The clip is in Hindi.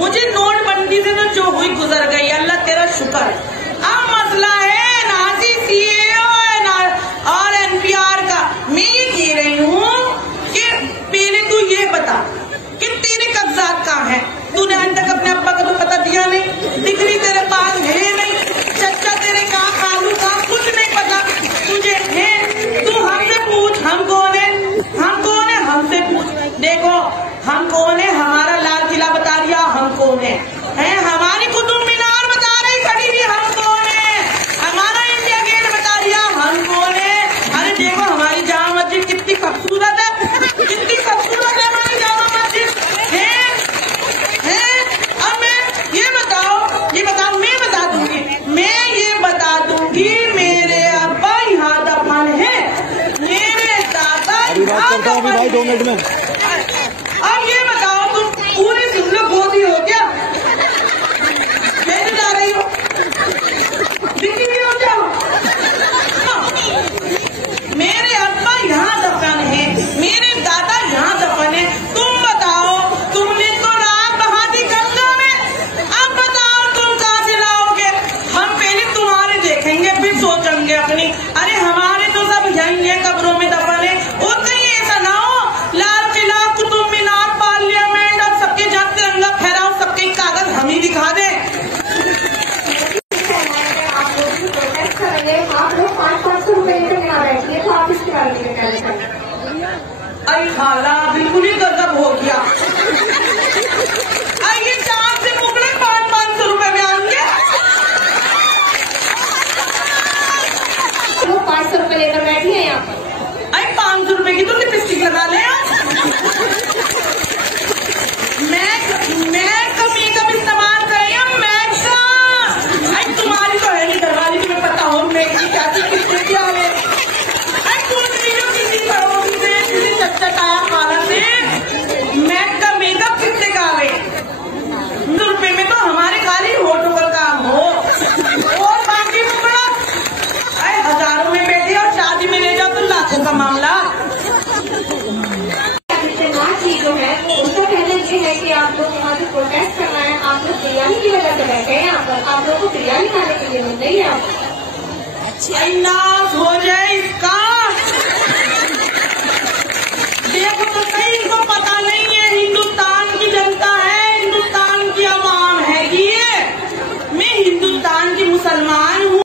मुझे नोटबंदी से तो जो हुई गुजर गई, अल्लाह तेरा शुक्र। अब मसला है नाजी सीए और एनपीआर का। मैं ये कह रही हूँ कि पहले तू ये बता कि तेरे कागजात कहाँ हैं? तूने आज तक अपने अब्बा का तो पता दिया नहीं, डिग्री तेरे पास है नहीं, चचा तेरे कहाँ, खालू कहाँ, कुछ नहीं पता तुझे है। तू हमसे पूछ हम कौन है, हम कौन है, हमसे पूछ। देखो हम कौन है, हमारा लाल किला बता दिया हम कौन है, हमारी कुतुब मीनार बता रही खड़ी हुई हम कौन है, हमारा इंडिया गेट बता दिया हम कौन है। अरे देखो हमारी जामा मस्जिद कितनी खूबसूरत है, कितनी खूबसूरत है हमारी जामा मस्जिद है। अब मैं ये बताओ मैं बता दूंगी मेरे अब्बा यहाँ दफन है, मेरे दादा यहाँ दफन है। 2 मिनट में अब ये बताओ तुम पूरे जुमले गोदी हो क्या? मैं जा रही हो दिल्ली भी हो जाओ। मेरे अब्बा यहाँ दफन है, मेरे दादा यहाँ दफन है। तुम बताओ, तुमने तो रात बहा दी गंगा में, अब बताओ तुम कहाँ से लाओगे? हम पहले तुम्हारे देखेंगे फिर सोचेंगे अपनी। अरे हमारे तो सब यही है, कब्रों में दफन है। और कहीं ऐसा ना हो लाल किला, कुतुब मीनार, पार्लियामेंट और सबके जहाँ तिरंगा फहराओ, सबके कागज हम ही दिखा दें। आप लोग 500-500 रुपए लेकर यहाँ बैठिए, तो आप इसके बारे में क्या करें? अरे खाला बिल्कुल ही गजब हो गया। ये चार से मुकले 500-500 रुपए में आएंगे। लोग 500 रुपए लेकर बैठी है यहाँ पर। अरे 500 रुपए की तो लिपस्टिक लगा ले। मैं मेकअप इस्तेमाल करें या मैक का? अरे तुम्हारी तो है नहीं घरवाली, तुम्हें पता हो मैं क्या चीज कितने की आवे। अरे किसी करोगी में किसी चच्चा आया खाना से मैक का मेकअप कितने का आवे? 100 रुपए में तो हमारे खाली होटों का काम हो और बाकी में बड़ा। अरे हजारों में बैठे और शादी में ले जाओ तो लाखों का मामला। जो है उसका कहना ये है कि आप लोग यहाँ से प्रोटेस्ट करना है, आप लोग बिरयानी की वजह से बैठे हैं यहाँ पर, आप लोग को बिरयानी खाने के लिए मिल रही है। ना